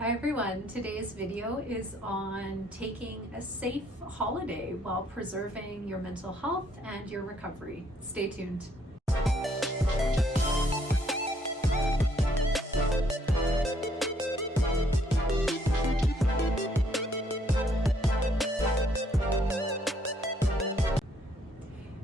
Hi everyone, today's video is on taking a safe holiday while preserving your mental health and your recovery. Stay tuned.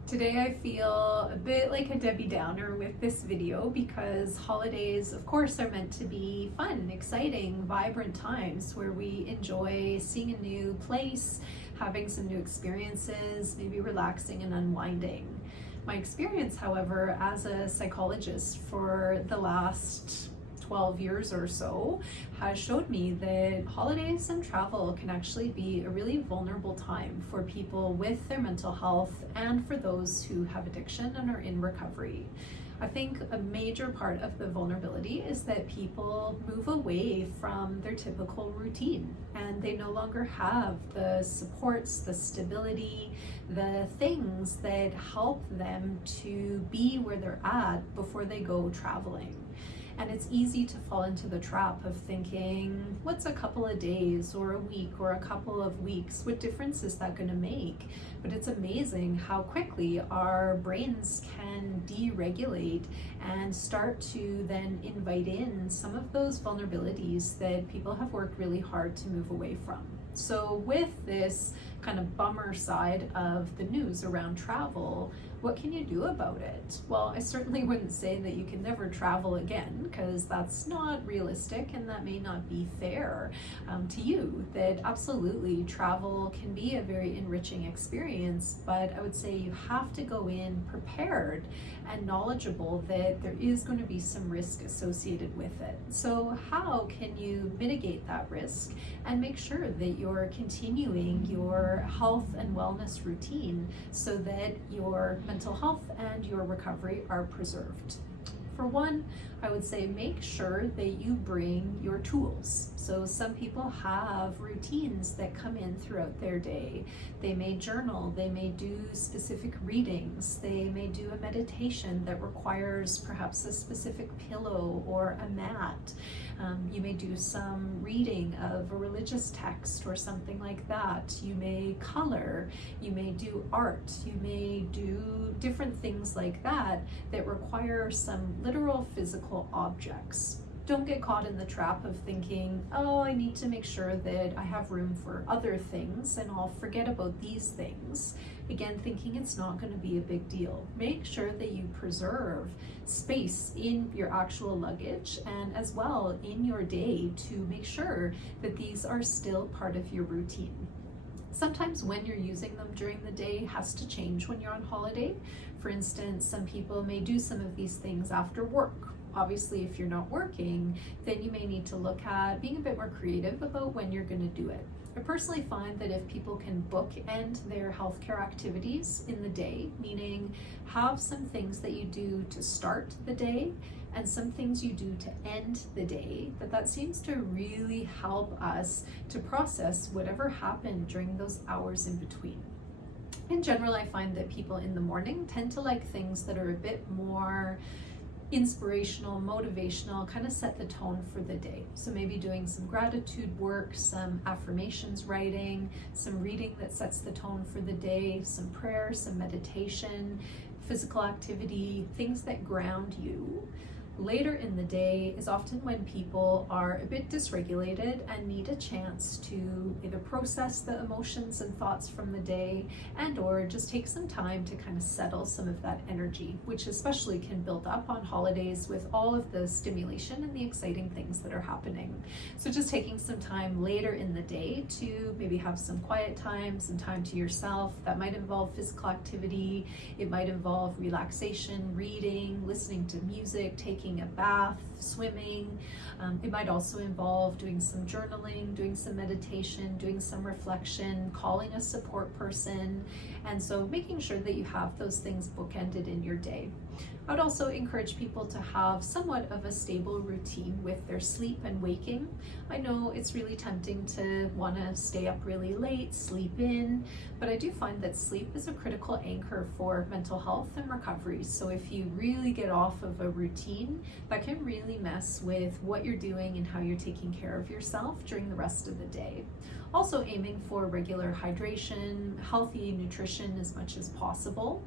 Today I feel a bit like a Debbie Downer with this video because holidays, of course, are meant to be fun, exciting, vibrant times where we enjoy seeing a new place, having some new experiences, maybe relaxing and unwinding. My experience, however, as a psychologist for the last 12 years or so has showed me that holidays and travel can actually be a really vulnerable time for people with their mental health and for those who have addiction and are in recovery. I think a major part of the vulnerability is that people move away from their typical routine and they no longer have the supports, the stability, the things that help them to be where they're at before they go traveling. And it's easy to fall into the trap of thinking, what's a couple of days or a week or a couple of weeks? What difference is that going to make? But it's amazing how quickly our brains can deregulate and start to then invite in some of those vulnerabilities that people have worked really hard to move away from. So with this kind of bummer side of the news around travel, what can you do about it? Well, I certainly wouldn't say that you can never travel again, because that's not realistic and that may not be fair to you. That absolutely travel can be a very enriching experience, but I would say you have to go in prepared and knowledgeable that there is going to be some risk associated with it. So how can you mitigate that risk and make sure that you're continuing your health and wellness routine so that your mental health and your recovery are preserved? For one, I would say make sure that you bring your tools. So some people have routines that come in throughout their day. They may journal, they may do specific readings, they may do a meditation that requires perhaps a specific pillow or a mat. You may do some reading of a religious text or something like that. You may color, you may do art, you may do different things like that that require some literal physical objects. Don't get caught in the trap of thinking, oh, I need to make sure that I have room for other things and I'll forget about these things. Again, thinking it's not going to be a big deal. Make sure that you preserve space in your actual luggage and as well in your day to make sure that these are still part of your routine. Sometimes when you're using them during the day has to change when you're on holiday. For instance, some people may do some of these things after work. Obviously, if you're not working, then you may need to look at being a bit more creative about when you're going to do it. I personally find that if people can bookend their healthcare activities in the day, meaning have some things that you do to start the day and some things you do to end the day, that seems to really help us to process whatever happened during those hours in between. In general, I find that people in the morning tend to like things that are a bit more inspirational, motivational, kind of set the tone for the day. So maybe doing some gratitude work, some affirmations writing, some reading that sets the tone for the day, some prayer, some meditation, physical activity, things that ground you. Later in the day is often when people are a bit dysregulated and need a chance to either process the emotions and thoughts from the day and or just take some time to kind of settle some of that energy, which especially can build up on holidays with all of the stimulation and the exciting things that are happening. So just taking some time later in the day to maybe have some quiet time, some time to yourself. That might involve physical activity, it might involve relaxation, reading, listening to music, taking a bath, swimming. It might also involve doing some journaling, doing some meditation, doing some reflection, calling a support person. And so making sure that you have those things bookended in your day. I would also encourage people to have somewhat of a stable routine with their sleep and waking. I know it's really tempting to want to stay up really late, sleep in, but I do find that sleep is a critical anchor for mental health and recovery. So if you really get off of a routine, that can really mess with what you're doing and how you're taking care of yourself during the rest of the day. Also aiming for regular hydration, healthy nutrition as much as possible.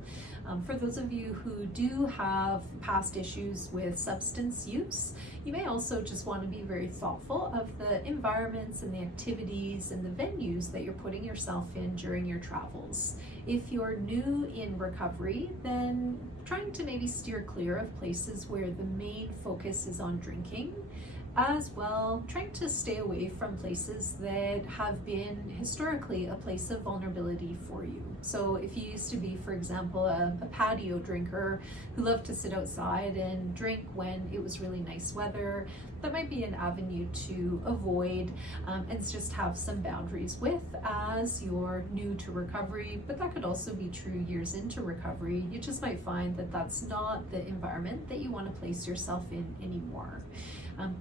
For those of you who do have past issues with substance use, you may also just want to be very thoughtful of the environments and the activities and the venues that you're putting yourself in during your travels. If you're new in recovery, then trying to maybe steer clear of places where the main focus is on drinking. As well, trying to stay away from places that have been historically a place of vulnerability for you. So if you used to be, for example, a patio drinker who loved to sit outside and drink when it was really nice weather, that might be an avenue to avoid and just have some boundaries with as you're new to recovery. But that could also be true years into recovery. You just might find that that's not the environment that you want to place yourself in anymore.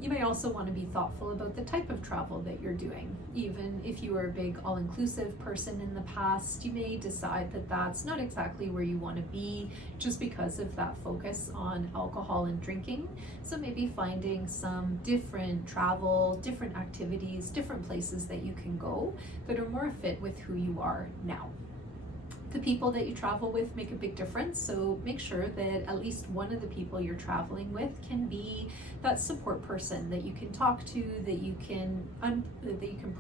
You may also want to be thoughtful about the type of travel that you're doing. Even if you were a big all-inclusive person in the past, you may decide that that's not exactly where you want to be just because of that focus on alcohol and drinking. So maybe finding some different travel, different activities, different places that you can go that are more fit with who you are now. The people that you travel with make a big difference, so make sure that at least one of the people you're traveling with can be that support person that you can talk to, that you can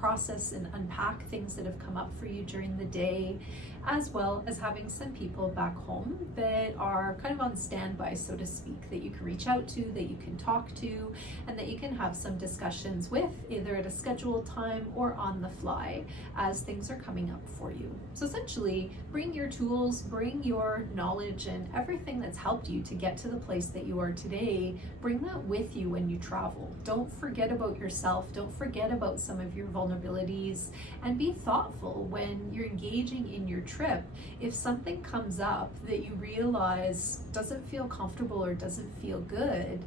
process and unpack things that have come up for you during the day, as well as having some people back home that are kind of on standby, so to speak, that you can reach out to, that you can talk to, and that you can have some discussions with, either at a scheduled time or on the fly as things are coming up for you. So essentially, bring your tools, bring your knowledge and everything that's helped you to get to the place that you are today, bring that with you when you travel. Don't forget about yourself, don't forget about some of your vulnerabilities, and be thoughtful when you're engaging in your trip. If something comes up that you realize doesn't feel comfortable or doesn't feel good,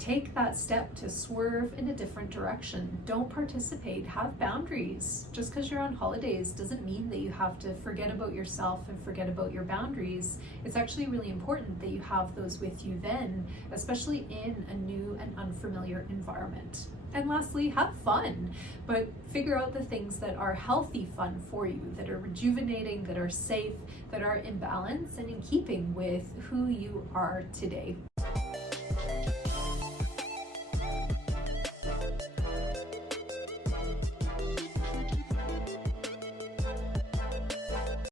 take that step to swerve in a different direction. Don't participate. Have boundaries. Just because you're on holidays doesn't mean that you have to forget about yourself and forget about your boundaries. It's actually really important that you have those with you then, especially in a new and unfamiliar environment. And lastly, have fun, but figure out the things that are healthy fun for you, that are rejuvenating, that are safe, that are in balance and in keeping with who you are today.